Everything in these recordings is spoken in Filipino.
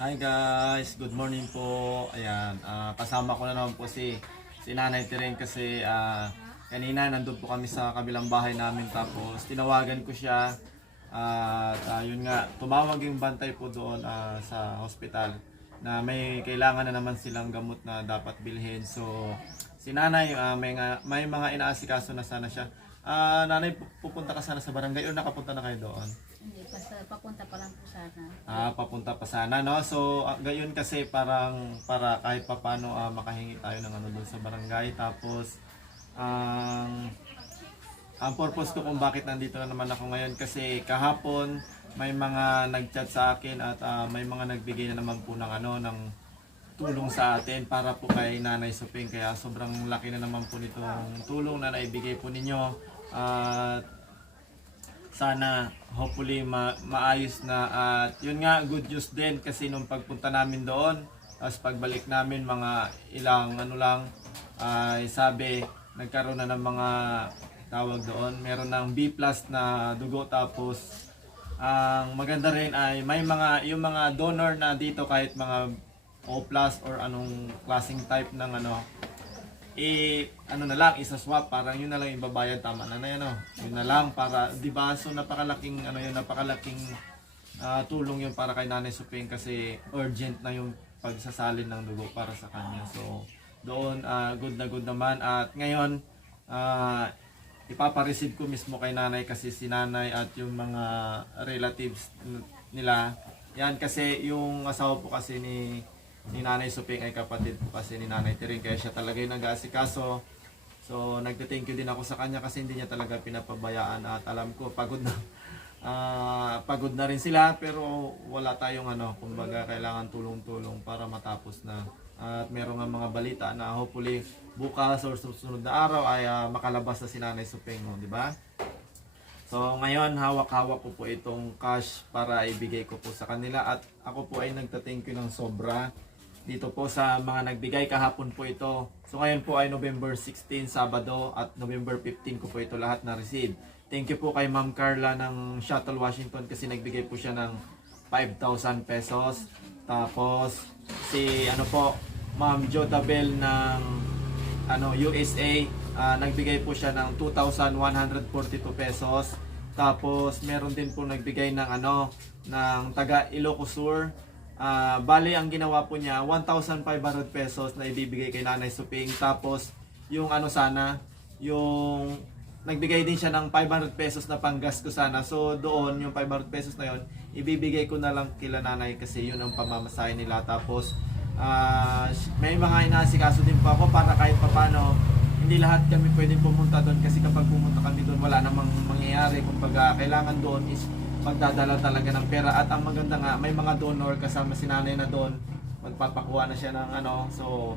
Hi guys, good morning po. Ayan, ah, kasama ko na naman po si si Nanay Tiren kasi ah, kanina nandun po kami sa kabilang bahay namin tapos tinawagan ko siya at ah, yun nga, tumawag yung bantay po doon ah, sa hospital na may kailangan na naman silang gamot na dapat bilhin. So, si Nanay, ah, may, nga- may mga inaasikaso na sana siya. Ah, nanay, pu- pupunta ka sana sa barangay o nakapunta na kayo doon? Hindi, basta papunta pa lang po sana. Ah, papunta pa sana, no? So, ah, gayon kasi parang para kahit papano ah, makahingi tayo ng ano doon sa barangay. Tapos, ang ang purpose ko kung bakit nandito na naman ako ngayon kasi kahapon may mga nag-chat sa akin at ah, may mga nagbigay na naman po ng ano ng tulong sa atin para po kay Nanay Suping kaya sobrang laki na naman po nitong tulong na naibigay po ninyo at sana hopefully ma- maayos na. At yun nga good news din kasi nung pagpunta namin doon tapos pagbalik namin mga ilang ano lang ay sabi nagkaroon na ng mga tawag doon. Meron ng B plus na dugo. Tapos ang maganda rin ay may mga yung mga donor na dito kahit mga O plus or anong klaseng type ng ano eh ano na lang isa swap parang yun na lang yung babayad tama na na yan oh. yun na lang para di ba so napakalaking ano yun napakalaking ah, tulong yun para kay Nanay Suping kasi urgent na yung pagsasalin ng dugo para sa kanya. So doon ah, good na good naman. At ngayon ah, ipapareceive ko mismo kay nanay kasi si nanay at yung mga relatives nila. Yan kasi yung asawa po kasi ni ni Nanay Suping ay kapatid po kasi ni Nanay Tiring kaya siya talaga yung nag-aasikaso. So nagte-thank you din ako sa kanya kasi hindi niya talaga pinapabayaan at alam ko pagod na ah, pagod na rin sila pero wala tayong ano kumbaga kailangan tulong-tulong para matapos na. At meron nga mga balita na hopefully bukas or susunod na araw ay ah, makalabas na si Nanay Suping no, di ba? So ngayon hawak-hawak ko po itong cash para ibigay ko po sa kanila at ako po ay nagta-thank you ng sobra dito po sa mga nagbigay kahapon po ito. So ngayon po ay November 16 Sabado at November 15 ko po ito lahat na receive. Thank you po kay Ma'am Carla ng Shuttle Washington kasi nagbigay po siya ng 5,000 pesos. Tapos si ano po Ma'am Jodabel ng ano USA ah, nagbigay po siya ng 2,142 pesos. Tapos meron din po nagbigay ng ano ng taga Ilocos Sur. Ah, bali ang ginawa po niya 1,500 pesos na ibibigay kay Nanay Suping. Tapos yung ano sana, yung nagbigay din siya ng 500 pesos na panggas ko sana. So doon yung 500 pesos na yon ibibigay ko na lang kila nanay kasi yun ang pamamasahe nila. Tapos ah, may mga inaasikaso din po ako para kahit papano hindi lahat kami pwedeng pumunta doon kasi kapag pumunta kami doon wala namang mangyayari. Kumbaga kailangan doon is magdadala talaga ng pera. At ang maganda nga may mga donor kasama si nanay na doon. Magpapakuha na siya ng ano. So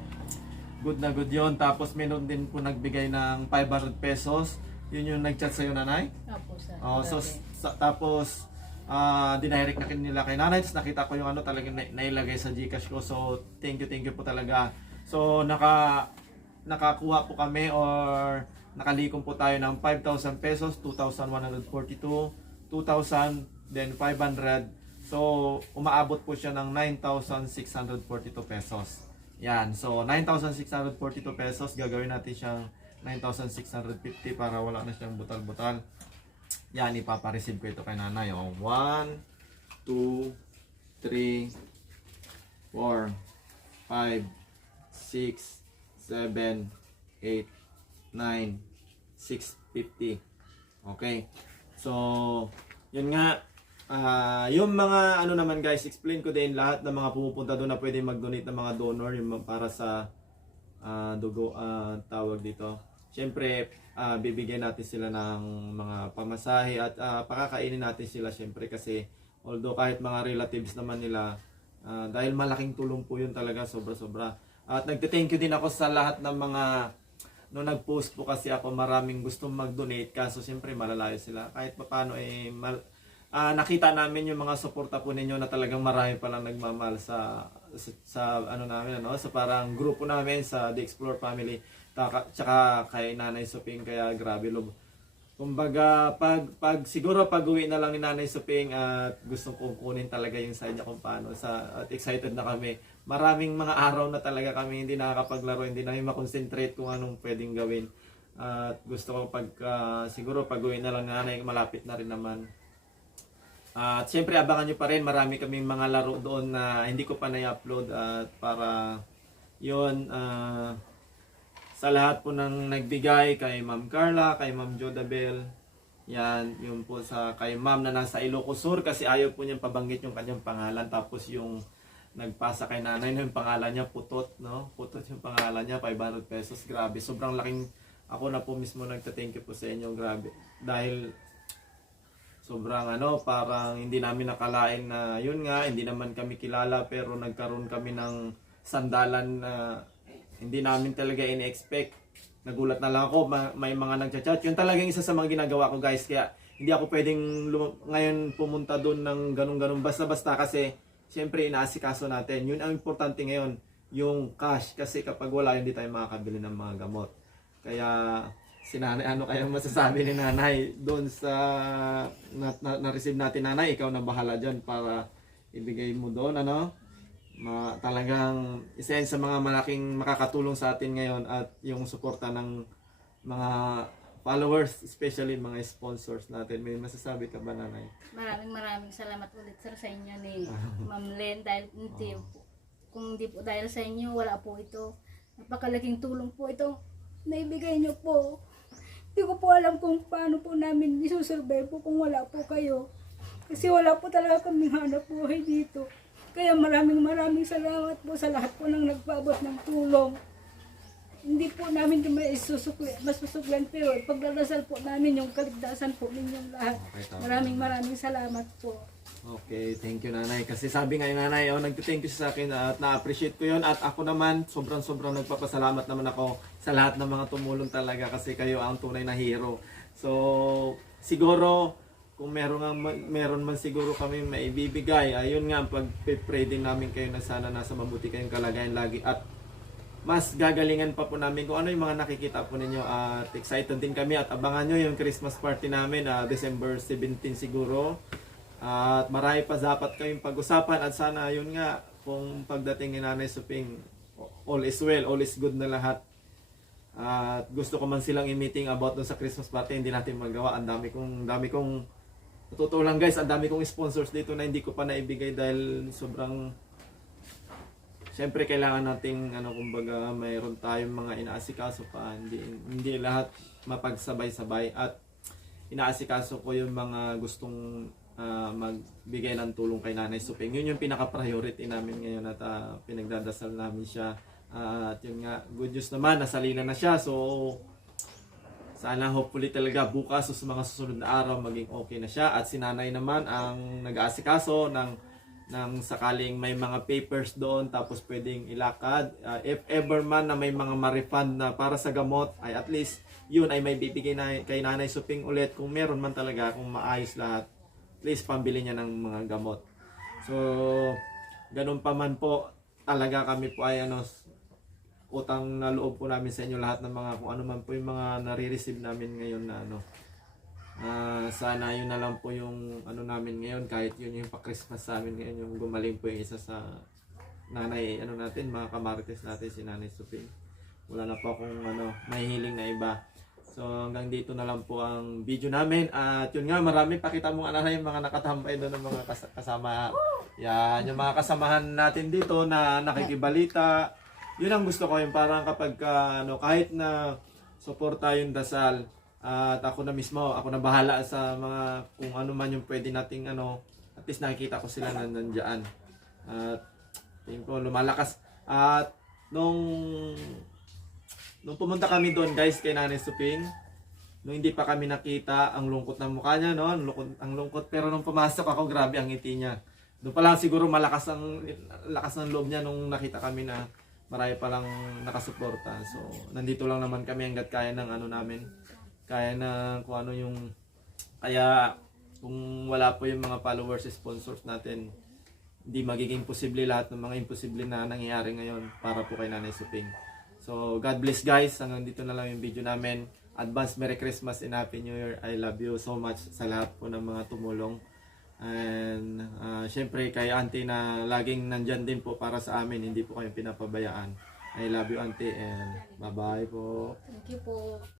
good na good yon tapos meron din po nagbigay ng 500 pesos. Yun yung nagchat sa'yo nanay? Opo, sa oh, so grabe. sa- tapos ah dinirect na kin- nila kay nanay. Tapos nakita ko yung ano talagang na- nailagay sa Gcash ko. So thank you thank you po talaga. So naka nakakuha po kami or nakalikom po tayo ng 5,000 pesos 2,142 2,000 then 500 so umaabot po siya ng 9,642 pesos. Yan. So 9,642 pesos gagawin natin siyang 9,650 para wala na siyang butal-butal. Yan ipapareceive ko ito kay nanay. Oh. 1 2 3 4 5 6 7 8 9 650 okay so yun nga ah yung mga ano naman guys explain ko din lahat ng mga pumupunta doon na pwede mag-donate ng mga donor yung para sa ah, dugo ah, tawag dito Siyempre, ah, bibigyan natin sila ng mga pamasahe at ah, pakakainin natin sila siyempre kasi although kahit mga relatives naman nila ah, dahil malaking tulong po yun talaga sobra-sobra. At nagte-thank you din ako sa lahat ng mga no nag-post po kasi ako maraming gustong mag-donate kaso siyempre malalayo sila kahit paano eh mal, ah, nakita namin yung mga suporta po ninyo na talagang marami pa lang nagmamahal sa, sa sa ano namin ano sa parang grupo namin sa The Explore Family Taka, tsaka kay Nanay Suping kaya grabe lub Kumbaga, pag, pag siguro pag uwi na lang ni Nanay Suping at gusto kong kunin talaga yung side niya kung paano sa, at excited na kami. Maraming mga araw na talaga kami hindi nakakapaglaro, hindi namin makonsentrate kung anong pwedeng gawin. At gusto ko pag, ah, siguro pag uwi na lang Nanay, malapit na rin naman. At siyempre abangan nyo pa rin, marami kaming mga laro doon na hindi ko pa na-upload at para yon ah, sa lahat po ng nagbigay kay Ma'am Carla, kay Ma'am Jodabel. Yan, yun po sa kay Ma'am na nasa Ilocos Sur kasi ayaw po niyang pabanggit yung kanyang pangalan tapos yung nagpasa kay nanay no, yung pangalan niya putot no putot yung pangalan niya 500 pesos grabe sobrang laking ako na po mismo nagta-thank you po sa inyo grabe dahil sobrang ano parang hindi namin nakalain na yun nga hindi naman kami kilala pero nagkaroon kami ng sandalan na hindi namin talaga ini-expect. Nagulat na lang ako, ma- may mga nagchat-chat. Yun talagang isa sa mga ginagawa ko guys. Kaya hindi ako pwedeng ngayon pumunta doon ng ganun-ganun basta-basta kasi syempre inaasikaso natin. Yun ang importante ngayon, yung cash. Kasi kapag wala, hindi tayo makakabili ng mga gamot. Kaya si nanay, ano kayang masasabi ni nanay doon sa na, na, na-receive natin nanay, ikaw na bahala dyan para ibigay mo doon, ano? ma, talagang isa sa mga malaking makakatulong sa atin ngayon at yung suporta ng mga followers, especially mga sponsors natin. May masasabi ka ba, nanay? Maraming maraming salamat ulit sir sa inyo ni Ma'am Len dahil hindi po, kung hindi po dahil sa inyo wala po ito. Napakalaking tulong po ito naibigay niyo po. Hindi ko po alam kung paano po namin isusurvive po kung wala po kayo. Kasi wala po talaga kaming hanap buhay dito. Kaya maraming maraming salamat po sa lahat po ng nagpaabot ng tulong. Hindi po namin ito maisusukli, masusuklan pero pagdarasal po namin yung kaligtasan po ninyong lahat. Okay, tama. Maraming maraming salamat po. Okay, thank you nanay. Kasi sabi nga yung nanay, oh, nag-thank you siya sa akin at na-appreciate ko yun. At ako naman, sobrang-sobrang nagpapasalamat naman ako sa lahat ng mga tumulong talaga kasi kayo ang tunay na hero. So, siguro, kung meron, nga, meron man siguro kami maibibigay, ayun nga, pag-pray din namin kayo na sana nasa mabuti kayong kalagayan lagi. At mas gagalingan pa po namin kung ano yung mga nakikita po ninyo. At excited din kami at abangan nyo yung Christmas party namin ah, December 17 siguro. At marami pa dapat kayong pag-usapan at sana yun nga kung pagdating ni Nanay Suping all is well, all is good na lahat. At gusto ko man silang i-meeting about dun sa Christmas party hindi natin magawa. Ang dami kong dami kong totoo lang guys ang dami kong sponsors dito na hindi ko pa naibigay dahil sobrang Siyempre kailangan nating ano kumbaga mayroon tayong mga inaasikaso pa hindi hindi lahat mapagsabay-sabay at inaasikaso ko yung mga gustong ah, magbigay ng tulong kay Nanay Suping. Yun yung pinaka-priority namin ngayon at ah, pinagdadasal namin siya. Ah, at yun nga, good news naman, nasalina na siya. So, sana hopefully talaga bukas o sa mga susunod na araw maging okay na siya. At si Nanay naman ang nag-aasikaso ng ng sakaling may mga papers doon tapos pwedeng ilakad. Ah, if ever man na may mga ma-refund na para sa gamot, ay at least yun ay may bibigay na kay Nanay Suping ulit kung meron man talaga, kung maayos lahat. At least pambili niya ng mga gamot. So, ganun pa man po, talaga kami po ay ano, utang na loob po namin sa inyo lahat ng mga kung ano man po yung mga nare-receive namin ngayon na ano. Ah, sana yun na lang po yung ano namin ngayon kahit yun yung pa-Christmas sa amin ngayon yung gumaling po yung isa sa nanay ano natin mga kamarites natin si Nanay Suping. Wala na po akong ano mahihiling na iba. So hanggang dito na lang po ang video namin at yun nga marami pakita mo nga nanay yung mga nakatambay doon ng mga kas- kasama. Yan yung mga kasamahan natin dito na nakikibalita. Yun ang gusto ko yung parang kapag ka, ano kahit na suporta yung dasal at ako na mismo, ako na bahala sa mga kung ano man yung pwede nating ano, at least nakikita ko sila na nandiyan. At tingin ko lumalakas. At nung nung pumunta kami doon guys kay Nanay Suping, nung hindi pa kami nakita ang lungkot ng mukha niya, no? Ang lungkot, ang lungkot. Pero nung pumasok ako, grabe ang ngiti niya. Doon pa lang siguro malakas ang lakas ng loob niya nung nakita kami na marami pa lang nakasuporta. So, nandito lang naman kami hanggat kaya ng ano namin. Kaya na kung ano yung kaya kung wala po yung mga followers, sponsors natin, hindi magiging posible lahat ng mga imposible na nangyayari ngayon para po kay Nanay Suping. So, God bless guys. Hanggang dito na lang yung video namin. advance Merry Christmas and Happy New Year. I love you so much sa lahat po ng mga tumulong. And ah, syempre kay auntie na laging nandyan din po para sa amin, hindi po kayo pinapabayaan. I love you auntie and bye-bye po. Thank you po.